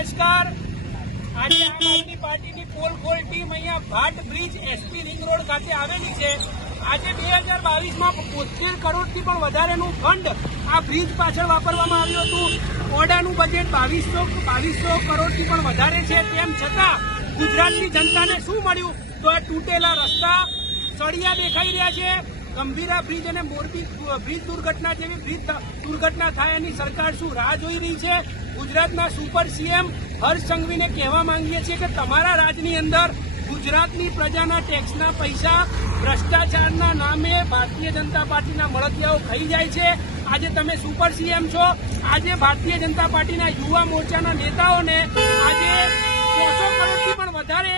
નમસ્કાર. આજે આમ આદમી પાર્ટીની પોલ કોલ ટીમ અહીંયા Bhat bridge SP ring road ખાતે આવેલી છે. આજે બે હજાર બાવીસમાં બોતેર કરોડથી પણ વધારેનું ફંડ આ બ્રિજ પાછળ વાપરવામાં આવ્યું હતું. ઓડાનું બજેટ બાવીસો બાવીસો કરોડથી પણ વધારે છે. તેમ છતાં ગુજરાતની જનતાને શું મળ્યું? તો આ તૂટેલા રસ્તા સળિયા દેખાઈ રહ્યા છે. ગંભીરા બ્રિજ અને મોરબી બ્રિજ દુર્ઘટના જેવી બ્રિજ દુર્ઘટના થાય એની સરકાર શું રાહ જોઈ રહી છે? ગુજરાતના સુપર સીએમ હર્ષ સંઘવીને કહેવા માંગીએ છીએ કે તમારા રાજની અંદર ગુજરાતની પ્રજાના ટેક્સના પૈસા ભ્રષ્ટાચારના નામે ભારતીય જનતા પાર્ટીના મળતિયાઓ ખાઈ જાય છે. આજે તમે સુપર સીએમ છો. આજે ભારતીય જનતા પાર્ટીના યુવા મોરચાના નેતાઓને આજે કરોડથી પણ વધારે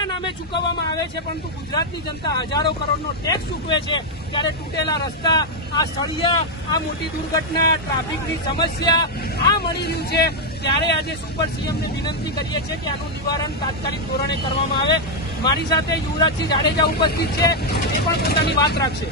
પગારના નામે ચૂકવવામાં આવે છે, પરંતુ ગુજરાતની જનતા હજારો કરોડનો ટેક્સ ચૂકવે છે, ત્યારે તૂટેલા રસ્તા, આ સળિયા, આ મોટી દુર્ઘટના, ટ્રાફિકની સમસ્યા, આ મળી રહ્યું છે. ત્યારે આજે સુપર સીએમને વિનંતી કરીએ છીએ કે આનું નિવારણ તાત્કાલિક ધોરણે કરવામાં આવે. મારી સાથે યુવરાજસિંહ જાડેજા ઉપસ્થિત છે, એ પણ પોતાની વાત રાખશે.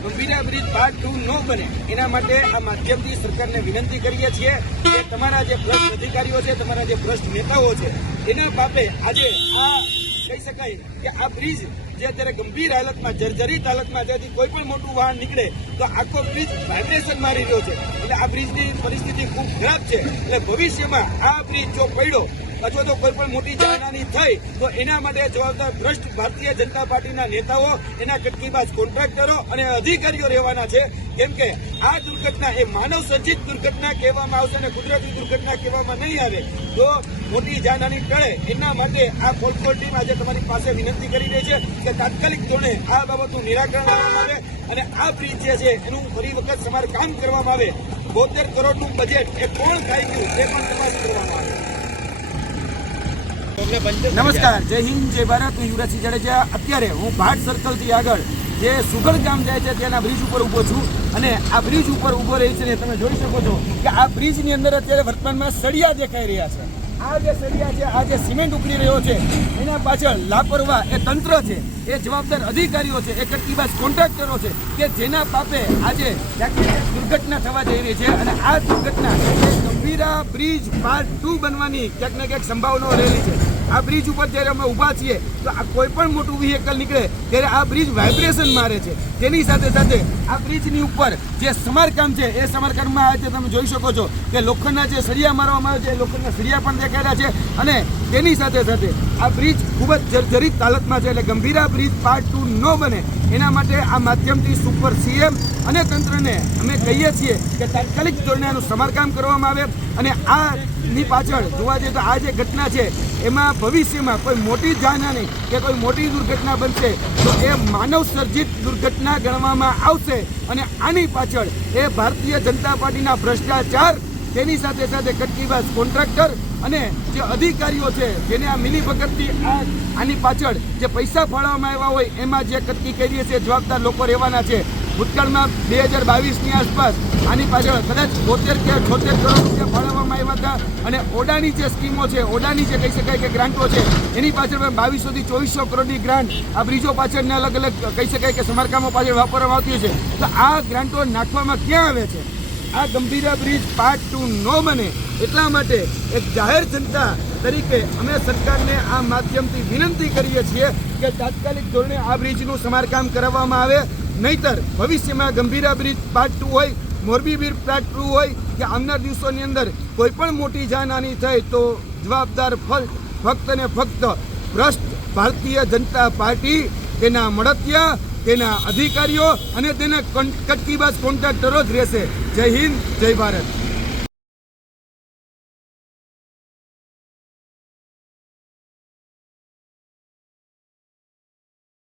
ગંભીરા બ્રિજ પાર્ટ ટુ ન બને, એના માટે આ માધ્યમથી સરકારને વિનંતી કરીએ છીએ કે તમારા જે ભ્રષ્ટ અધિકારીઓ છે, તમારા જે ભ્રષ્ટ નેતાઓ છે, એના બાબે આજે આ કહી શકાય કે આ બ્રિજ જે અત્યારે ગંભીર હાલતમાં, જર્જરિત હાલતમાં જેથી કોઈ પણ મોટું વાહન નીકળે, તો આખો બ્રિજ વાઇબ્રેશન મારી રહ્યો છે. એટલે આ બ્રિજની પરિસ્થિતિ ખૂબ ખરાબ છે. એટલે ભવિષ્યમાં આ બ્રિજ જો પડ્યો અથવા તો કોઈ પણ મોટી જાનહાની થઈ, તો એના માટે જવાબદાર ભ્રષ્ટ ભારતીય જનતા પાર્ટીના નેતાઓ, એના કટકીબાજ કોન્ટ્રાક્ટરો અને અધિકારીઓ રહેવાના છે. કેમ કે આ દુર્ઘટના એ માનવ સર્જિત દુર્ઘટના કહેવામાં આવશે અને કુદરતી દુર્ઘટના કહેવામાં નહીં આવે. તો મોટી જાનહાની ટળે. એના માટે આ કોલકોલ ટીમ આજે તમારી પાસે વિનંતી કરી રહી છે કે તાત્કાલિક ધોરણે આ બાબતનું નિરાકરણ લાવવામાં આવે અને આ બ્રિજ જે છે એનું ફરી વખત સમારકામ કરવામાં આવે. બોતેર કરોડનું બજેટ એ કોણ ખાઈ ગયું તે પણ તપાસ કરવામાં આવે. નમસ્કાર જય હિન્દ જય ભારત હું યુવરાજસિંહ જાડેજા. અત્યારે હું ભાટ સર્કલથી આગળ જે સુગર ગામ જાય છે ત્યાંના બ્રિજ ઉપર ઊભો છું અને આ બ્રિજ ઉપર ઊભો રહી છે ને તમે જોઈ શકો છો કે આ બ્રિજની અંદર અત્યારે વર્તમાનમાં સળિયા દેખાઈ રહ્યા છે. આ જે સળિયા છે આ જે સિમેન્ટ ઉકળી રહ્યો છે એના પાછળ લાપરવાહ એ તંત્ર છે એ જવાબદાર અધિકારીઓ છે એ કટકીબાજ કોન્ટ્રાક્ટરો છે કે જેના પાપે આજે દુર્ઘટના થવા જઈ રહી છે અને આ દુર્ઘટના ગંભીરા બ્રિજ પાર્ટ ટુ બનવાની ક્યાંક ને ક્યાંક સંભાવનાઓ રહેલી છે. આ બ્રિજ ઉપર જ્યારે અમે ઊભા છીએ, તો આ કોઈ પણ મોટું વ્હીકલ નીકળે, ત્યારે આ બ્રિજ વાઇબ્રેશન મારે છે. તેની સાથે સાથે આ બ્રિજની ઉપર જે સમારકામ છે, એ સમારકામમાં આજે તમે જોઈ શકો છો કે લોખંડના જે સળિયા મારવામાં આવે છે, એ લોખંડના સળિયા પણ દેખાયેલા છે. અને તેની સાથે સાથે આ બ્રિજ ખૂબ જ જર્જરિત હાલતમાં છે, એટલે ગંભીરા બ્રિજ પાર્ટ ટુ ન બને. એના માટે આ માધ્યમથી સુપર સીએમ અને તંત્રને અમે કહીએ છીએ કે તાત્કાલિક ધોરણે આનું સમારકામ કરવામાં આવે. અને આની પાછળ જોવા જઈએ તો આ જે ઘટના છે, એમાં ભવિષ્યમાં કોઈ મોટી જાનહાની કે કોઈ મોટી દુર્ઘટના બનશે, તો એ માનવ સર્જિત દુર્ઘટના ગણવામાં આવશે અને આની પાછળ એ ભારતીય જનતા પાર્ટીના ભ્રષ્ટાચાર, તેની સાથે સાથે કટકીબાજ કોન્ટ્રાક્ટર અને જે અધિકારીઓ છે, જેને આ મિલીભગતથી આ આની પાછળ જે પૈસા ફાળવવામાં આવ્યા હોય, એમાં જે કટકી કરીએ છે, જવાબદાર લોકો રહેવાના છે ભૂતકાળમાં બે હજાર બાવીસની આસપાસ આની પાછળ કદાચ બોતેર કે છોતેર કરોડ રૂપિયા ફાળવવામાં આવ્યા હતા. અને ઓડાની જે સ્કીમો છે, ઓડાની જે કહી શકાય કે ગ્રાન્ટો છે, એની પાછળ પણ બાવીસોથી ચોવીસો કરોડની ગ્રાન્ટ આ બ્રિજો પાછળને અલગ અલગ કહી શકાય કે સમારકામો પાછળ વાપરવામાં આવતી છે. તો આ ગ્રાન્ટો નાખવામાં ક્યાં આવે છે? આ ગંભીરા બ્રિજ પાર્ટ ટુ ન બને એટલા માટે એક જાહેર જનતા તરીકે અમે સરકારને આ માધ્યમથી વિનંતી કરીએ છીએ કે તાત્કાલિક ધોરણે આ બ્રિજનું સમારકામ કરાવવામાં આવે. નહીતર ભવિષ્યમાં ગંભીરા બ્રિજ પાર્ટ ટુ હોય, મોરબી બ્રિજ પાર્ટ ટુ હોય કે આવનાર દિવસોની અંદર કોઈ પણ મોટી જાનહાની થાય તો જવાબદાર ફક્ત ને ફક્ત ભ્રષ્ટ ભારતીય જનતા પાર્ટી, તેના મળતિયા, તેના અધિકારીઓ અને તેના કટકીબાજ કોન્ટ્રાક્ટરો જ રહેશે. જય હિન્દ, જય ભારત.